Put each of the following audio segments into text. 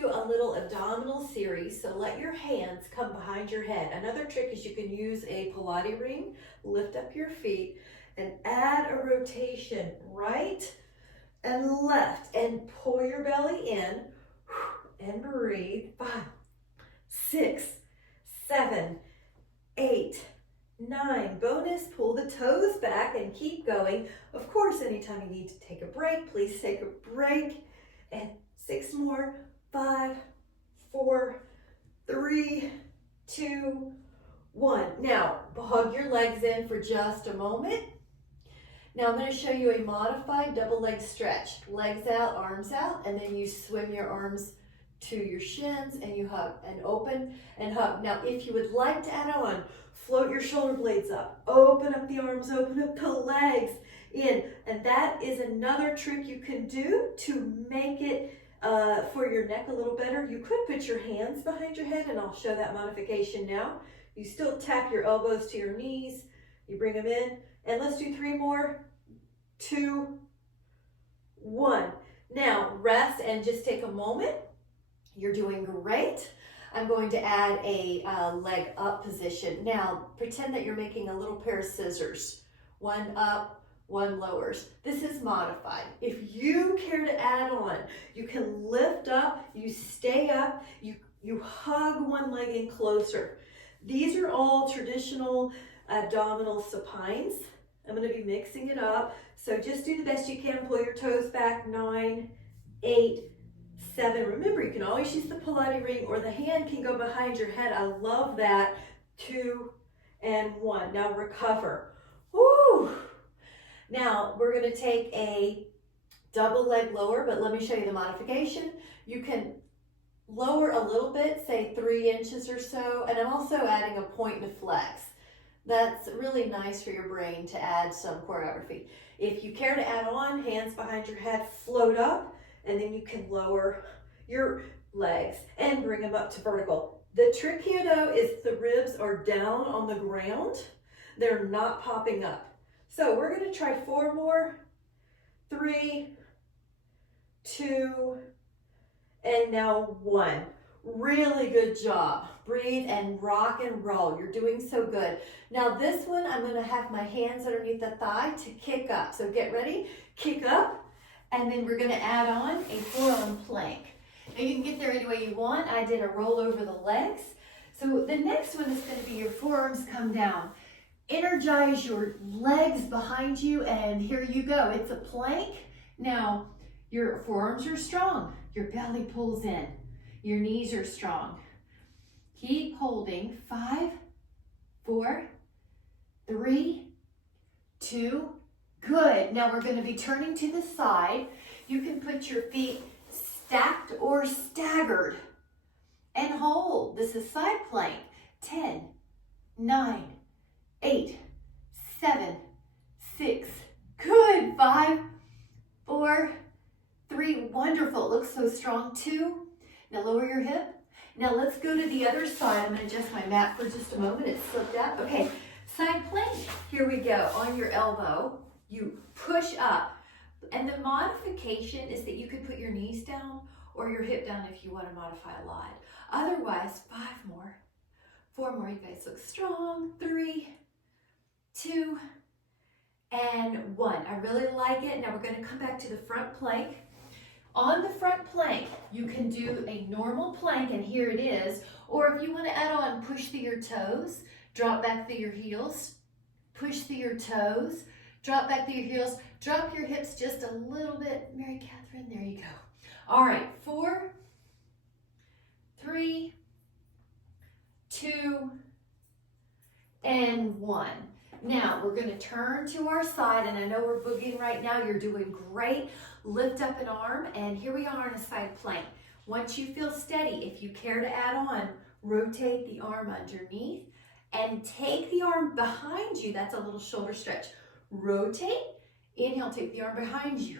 do a little abdominal series, so let your hands come behind your head. Another trick is you can use a Pilates ring, lift up your feet, and add a rotation right and left, and pull your belly in, and breathe. 5, 6, 7, 8, 9. Bonus, pull the toes back and keep going. Of course, anytime you need to take a break, please take a break. And 6 more. 5, 4, 3, 2, 1. Now, hug your legs in for just a moment. Now I'm going to show you a modified double leg stretch. Legs out, arms out, and then you swim your arms to your shins and you hug and open and hug. Now, if you would like to add on, float your shoulder blades up, open up the arms, open up the legs in. And that is another trick you can do to make it for your neck a little better. You could put your hands behind your head, and I'll show that modification now. You still tap your elbows to your knees. You bring them in, and let's do 3 more. 2, 1. Now rest and just take a moment. You're doing great. I'm going to add a leg up position. Now pretend that you're making a little pair of scissors. 1 up, 1 lowers. This is modified. If you care to add on, you can lift up, you stay up, you hug one leg in closer. These are all traditional abdominal supines. I'm going to be mixing it up. So just do the best you can. Pull your toes back. 9, 8, 7. Remember, you can always use the Pilates ring, or the hand can go behind your head. I love that. 2 and 1. Now recover. Woo! Now we're going to take a double leg lower, but let me show you the modification. You can lower a little bit, say 3 inches or so, and I'm also adding a point to flex. That's really nice for your brain to add some choreography. If you care to add on, hands behind your head, float up, and then you can lower your legs and bring them up to vertical. The trick here though is the ribs are down on the ground. They're not popping up. So we're going to try 4 more. 3, 2, and now 1. Really good job. Breathe and rock and roll. You're doing so good. Now this one, I'm going to have my hands underneath the thigh to kick up. So get ready, kick up, and then we're going to add on a forearm plank. Now you can get there any way you want. I did a roll over the legs. So the next one is going to be your forearms come down. Energize your legs behind you, and here you go. It's a plank. Now your forearms are strong. Your belly pulls in. Your knees are strong. Keep holding. 5, 4, 3, 2. Good. Now we're going to be turning to the side. You can put your feet stacked or staggered and hold. This is side plank. 10, 9, 8, 7, 6. Good. 5, 4, 3. Wonderful. It looks so strong. 2. Now lower your hip. Now let's go to the other side. I'm going to adjust my mat for just a moment. It's slipped out. Okay. Side plank. Here we go. On your elbow, you push up. And the modification is that you could put your knees down or your hip down if you want to modify a lot. Otherwise, 5 more. 4 more. You guys look strong. 3, 2, and 1. I really like it. Now we're going to come back to the front plank. On the front plank, you can do a normal plank, and here it is. Or if you want to add on, push through your toes, drop back through your heels, push through your toes, drop back through your heels, drop your hips just a little bit. Mary Catherine, there you go. All right, 4, 3, 2, and 1. Now we're going to turn to our side, and I know we're boogieing right now. You're doing great. Lift up an arm, and here we are on a side plank. Once you feel steady, if you care to add on, rotate the arm underneath and take the arm behind you. That's a little shoulder stretch. Rotate, inhale, take the arm behind you.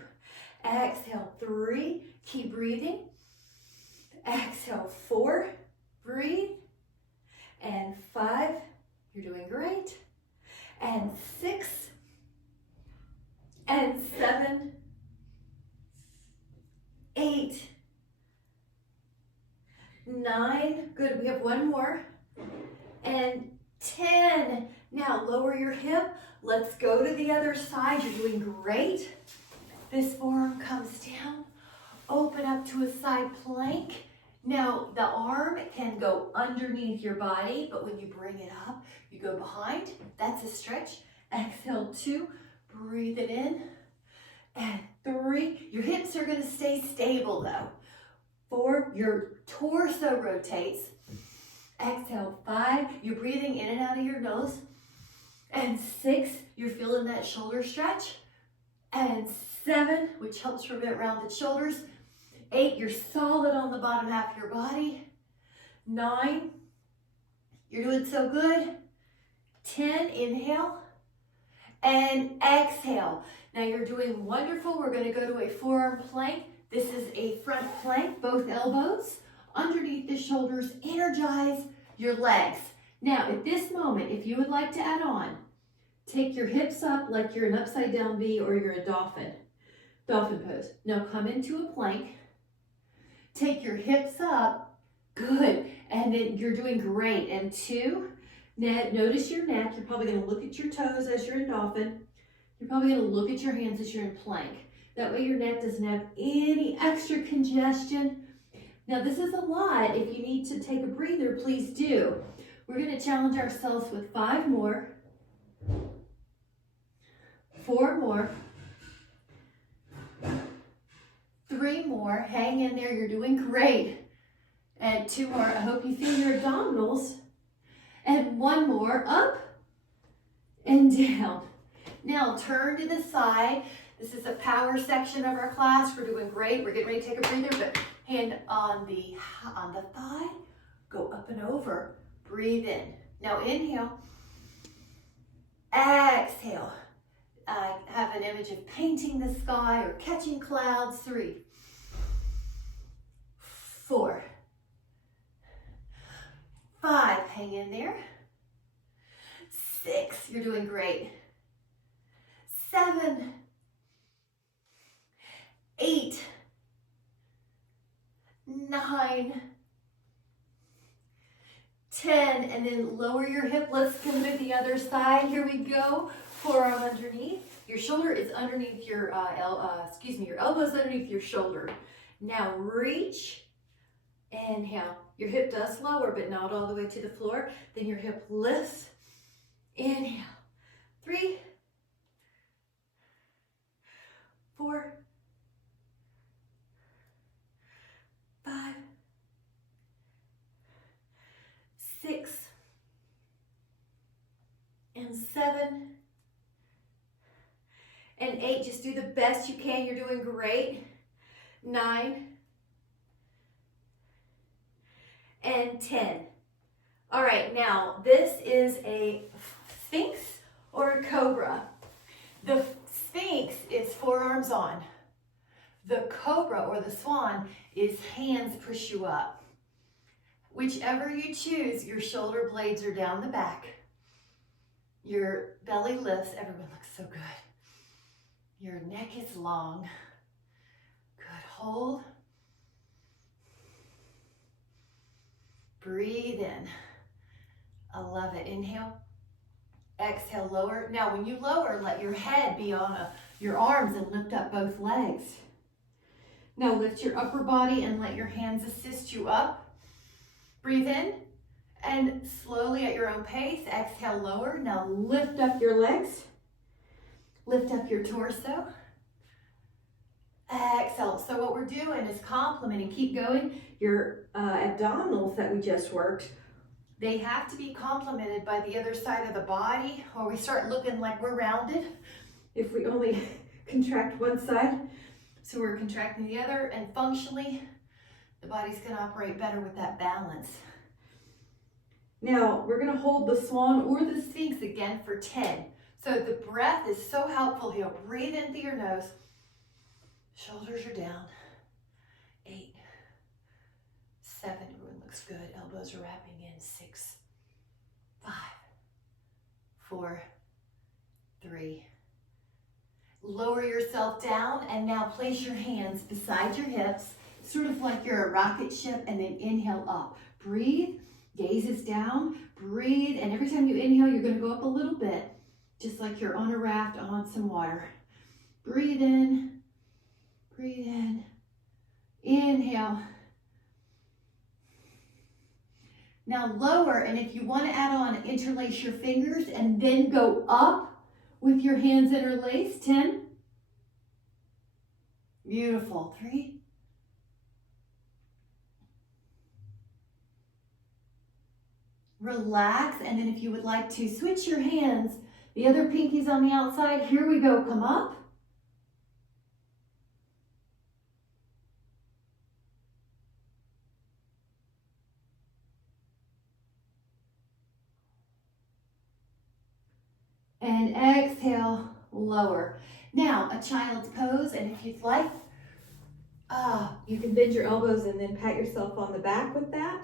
Exhale, 3, keep breathing. Exhale, 4, breathe. And 5, you're doing great. And 6, and 7, 8, 9, good, we have one more, and 10. Now lower your hip, let's go to the other side, you're doing great. This forearm comes down, open up to a side plank. Now the arm can go underneath your body, but when you bring it up, you go behind, that's a stretch. Exhale, 2, breathe it in, and 3. Your hips are gonna stay stable though. 4, your torso rotates. Exhale, 5, you're breathing in and out of your nose. And 6, you're feeling that shoulder stretch. And 7, which helps prevent rounded shoulders. 8, you're solid on the bottom half of your body. 9, you're doing so good. 10, inhale and exhale. Now you're doing wonderful. We're gonna go to a forearm plank. This is a front plank, both elbows underneath the shoulders. Energize your legs. Now at this moment, if you would like to add on, take your hips up like you're an upside down V or you're a dolphin pose. Now come into a plank. Take your hips up, good, and then you're doing great. And 2, notice your neck. You're probably gonna look at your toes as you're in dolphin. You're probably gonna look at your hands as you're in plank. That way your neck doesn't have any extra congestion. Now this is a lot. If you need to take a breather, please do. We're gonna challenge ourselves with 5 more, 4 more, 3 more, hang in there, you're doing great. And 2 more, I hope you feel your abdominals. And 1 more, up and down. Now turn to the side. This is a power section of our class. We're doing great. We're getting ready to take a breather, but hand on the thigh, go up and over, breathe in. Now inhale, exhale. I have an image of painting the sky or catching clouds. 3, 4, 5, hang in there. 6, you're doing great. 7, 8, 9, 10, and then lower your hip. Let's go to the other side. Here we go. Forearm underneath. Your shoulder is underneath your, your elbow's underneath your shoulder. Now reach, inhale. Your hip does lower, but not all the way to the floor. Then your hip lifts, inhale. 3, 4, 5, 6, and 7, and 8. Just do the best you can. You're doing great. 9, and 10. All right, now this is a Sphinx or a Cobra. The Sphinx is forearms on. The Cobra or the Swan is hands push you up. Whichever you choose, your shoulder blades are down the back. Your belly lifts. Everyone looks so good. Your neck is long. Good, hold. Breathe in. I love it. Inhale. Exhale, lower. Now when you lower, let your head be on your arms and lift up both legs. Now lift your upper body and let your hands assist you up. Breathe in and slowly at your own pace, exhale, lower. Now lift up your legs. Lift up your torso. Exhale. So what we're doing is complementing, keep going, your abdominals that we just worked. They have to be complemented by the other side of the body, or we start looking like we're rounded if we only contract one side. So we're contracting the other, and functionally, the body's gonna operate better with that balance. Now, we're gonna hold the Swan or the Sphinx again for 10. So the breath is so helpful here. Breathe in through your nose. Shoulders are down. 8, 7, everyone looks good. Elbows are wrapping in. 6, 5, 4, 3. Lower yourself down and now place your hands beside your hips. sort of like you're a rocket ship, and then inhale up. Breathe, gazes down, breathe, and every time you inhale, you're gonna go up a little bit, just like you're on a raft on some water. Breathe in, inhale. Now lower, and if you want to add on, interlace your fingers and then go up with your hands interlaced. 10. Beautiful. 3. Relax, and then if you would like to switch your hands, the other pinky's on the outside. Here we go. Come up. And exhale, lower. Now, a child's pose, and if you'd like, you can bend your elbows and then pat yourself on the back with that.